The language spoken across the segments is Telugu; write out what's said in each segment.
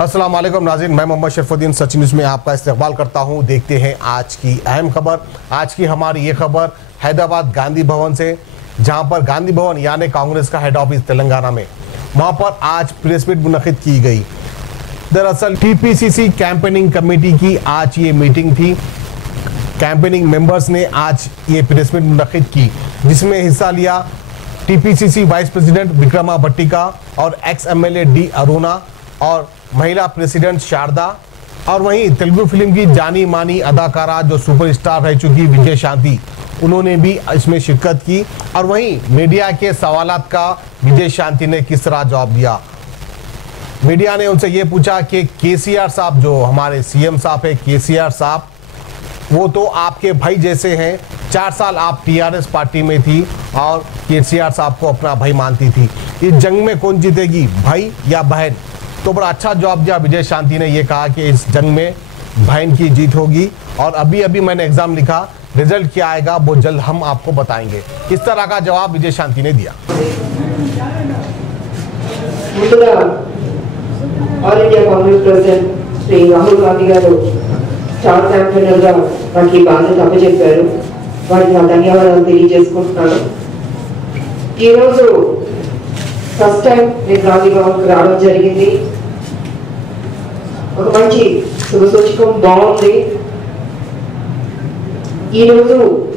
अस्सलाम वालेकुम नाज़रीन, मैं मोहम्मद शरफुद्दीन सचिन न्यूज़ में आपका इस्तकबाल करता हूं। देखते हैं आज की अहम खबर। आज की हमारी ये खबर हैदराबाद गांधी भवन से, जहां पर गांधी भवन यानी कांग्रेस का हेड ऑफिस तेलंगाना में, वहां पर आज प्रेस मीट मुनक़िद की गई। दरअसल टीपीसीसी कैंपेनिंग कमेटी की आज ये मीटिंग थी। कैंपेनिंग मेंबर्स ने आज ये प्रेस मीट मुनक़िद की, जिसमें हिस्सा लिया टीपीसीसी वाइस प्रेसिडेंट विक्रमा भट्टिका और एक्स एमएलए डी अरुणा और महिला प्रेसिडेंट शारदा, और वहीं तेलुगु फिल्म की जानी मानी अदाकारा जो सुपरस्टार रह चुकी विजय शांति, उन्होंने भी इसमें शिरकत की। और वहीं मीडिया के सवालात का विजय शांति ने किस तरह जवाब दिया। मीडिया ने उनसे ये पूछा कि केसीआर साहब, जो हमारे सीएम साहब है केसीआर साहब, वो तो आपके भाई जैसे हैं। 4 साल आप टीआरएस पार्टी में थी और केसीआर साहब को अपना भाई मानती थी। इस जंग में कौन जीतेगी, भाई या बहन? तो बड़ा अच्छा जवाब दिया विजय शांति ने। ये कहा कि इस जंग में बहन की जीत होगी, और अभी अभी मैंने एग्जाम लिखा, रिजल्ट क्या आएगा वो जल्द हम आपको बताएंगे। इस तरह का जवाब विजय शांति ने दिया। All India Congress president Shri Rahul Gandhi గారు స్టార్ క్యాంపెయినర్ గా వారికి బాధ్యత అప్పచెప్పారు। వారికి నా ధన్యవాదాలు తెలియజేసుకుంటున్నాను। ఈ రోజు ఫస్ట్ టైం నేను గాంధీ భవన్కి రావడం జరిగింది। ఒక మంచి శుభసూచకం బాగుంది। ఈ రోజు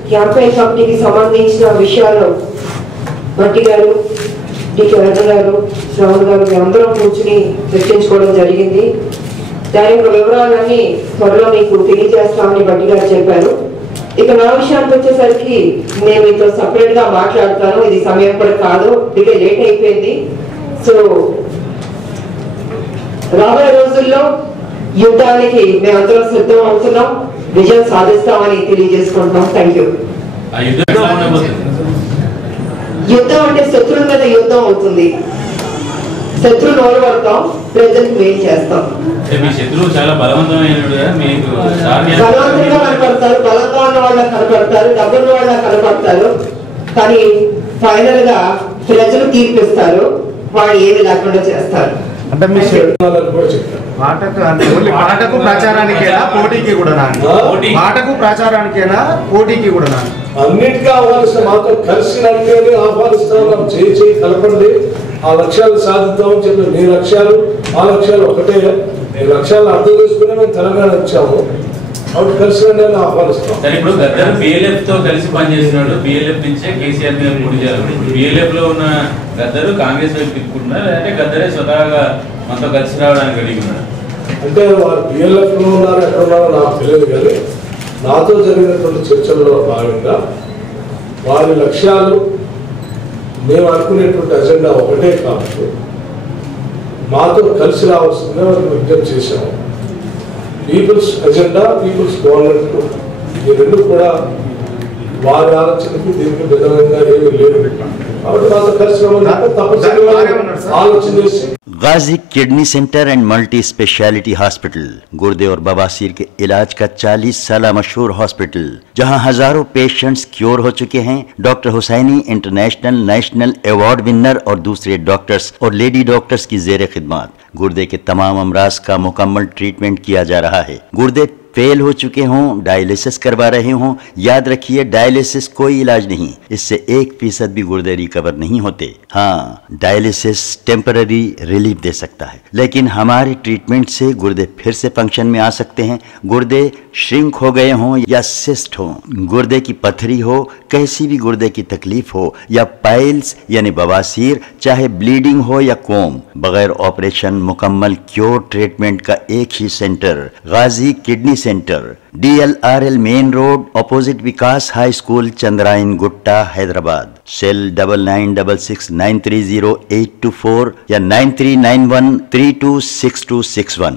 క్యాంపెయిన్ కమిటీకి సంబంధించిన విషయాలు భట్టి గారు, డికే అరుణ గారు, శ్రావణ్ గారు అందరం కూర్చుని చర్చించుకోవడం జరిగింది। దాని యొక్క వివరాలన్నీ త్వరలో మీకు తెలియజేస్తామని భట్టి గారు చెప్పారు। ఇక నా విషయానికి వచ్చేసరికి నేను మీతో సపరేట్ గా మాట్లాడతాను, ఇది సమయం కూడా కాదు, ఇక లేట్ అయిపోయింది। సో రాబోయే రోజుల్లో యుద్ధానికి మేమందరం సిద్ధం అవుతున్నాం, విజయం సాధిస్తామని తెలియజేసుకుంటున్నాం। Thank you. యుద్ధం అంటే శత్రువుల మీద యుద్ధం అవుతుంది। శత్రువులు ఓడగొడతాం, ప్రజలకు మేలు చేస్తాం। బలవంతంగా కనపడతారు, బలంగా ఉన్న వాళ్ళ కనపడతారు, డబ్బున్న వాళ్ళ కనపడతారు, కానీ ఫైనల్ గా ప్రజలు తీర్పిస్తారు, వాళ్ళు ఏమి లేకుండా చేస్తారు। అంటే మీ మాటకు ప్రచారానికేనా పోటీకి కూడా మాటకు ప్రచారానికేనా పోటీకి కూడా అన్నిటికీ ఆహ్వానిస్తే మాతో కలిసి నడిపేది ఆహ్వానిస్తాం। చేయి కలపండి, ఆ లక్ష్యాలు సాధిద్దామని చెప్పి మీ లక్ష్యాలు ఆ లక్ష్యాలు ఒకటే। మీ లక్ష్యాలను అర్థం చేసుకుని మేము తెలంగాణ వచ్చాము, అప్పుడు కలిసి రండి ఆహ్వానిస్తాం। ఇప్పుడు గద్దర్ బిఎల్ఎఫ్ తో కలిసి పనిచేస్తున్నాడు, బిఎల్ఎఫ్ నుంచే కేసీఆర్ మీద పోటీ చేయాలి। బిఎల్ఎఫ్ లో ఉన్న గద్దరు కాంగ్రెస్ వైపు తిప్పుకుంటున్నారు, లేదంటే గద్దరే స్వతహాగా మనతో కలిసి రావడానికి అడిగి ఉన్నారు? అంటే వారు బిఎల్ఎఫ్ లో ఉన్నారు, ఎక్కడ ఉన్నారో నాకు తెలియదు, కానీ నాతో జరిగినటువంటి చర్చల్లో భాగంగా వారి లక్ష్యాలు మేము అనుకునేటువంటి అజెండా ఒకటే కాబట్టి మాతో కలిసి రావాల్సిందిగా వారికి విజ్ఞప్తి చేశాము। పీపుల్స్ అజెండా, పీపుల్స్ గవర్నమెంట్, ఈ రెండు కూడా వారి ఆలోచనకి దీనికి భిన్నంగా ఏమీ లేదు కాబట్టి మాతో కలిసి రావాలంటే తప్పనిసరిగా ఆలోచన చేసి Ghazi kidney centre and multi speciality hospital, गुर्दे और बवासीर के इलाज का 40 साल मशहूर हॉस्पिटल, जहां हजारों पेशेंट्स क्योर हो चुके हैं। Doctor Hussaini international national award winner और दूसरे डॉक्टर्स और लेडी डॉक्टर्स की जेर खिदमत गुर्दे के तमाम अमराज का मुकम्मल ट्रीटमेंट किया जा रहा है। गुर्दे फेल हो चुके हों, डायलिसिस करवा रहे हों, याद रखिए डायलिसिस कोई इलाज नहीं, इससे 1% भी गुर्दे रिकवर नहीं होते। हाँ, डायलिसिस टेम्पररी रिलीफ दे सकता है, लेकिन हमारे ट्रीटमेंट से गुर्दे फिर से फंक्शन में आ सकते हैं। गुर्दे श्रिंक हो गए हों या सिस्ट हो, गुर्दे की पथरी हो, कैसी भी गुर्दे की तकलीफ हो, या पाइल्स यानी बवासीर, चाहे ब्लीडिंग हो या कोम, बगैर ऑपरेशन मुकम्मल क्योर ट्रीटमेंट का एक ही centre, Ghazi kidney centre, DLRL main road, opposite Vikas high school, Chandrayangutta, Hyderabad. Cell 9966930824 या 9391326261।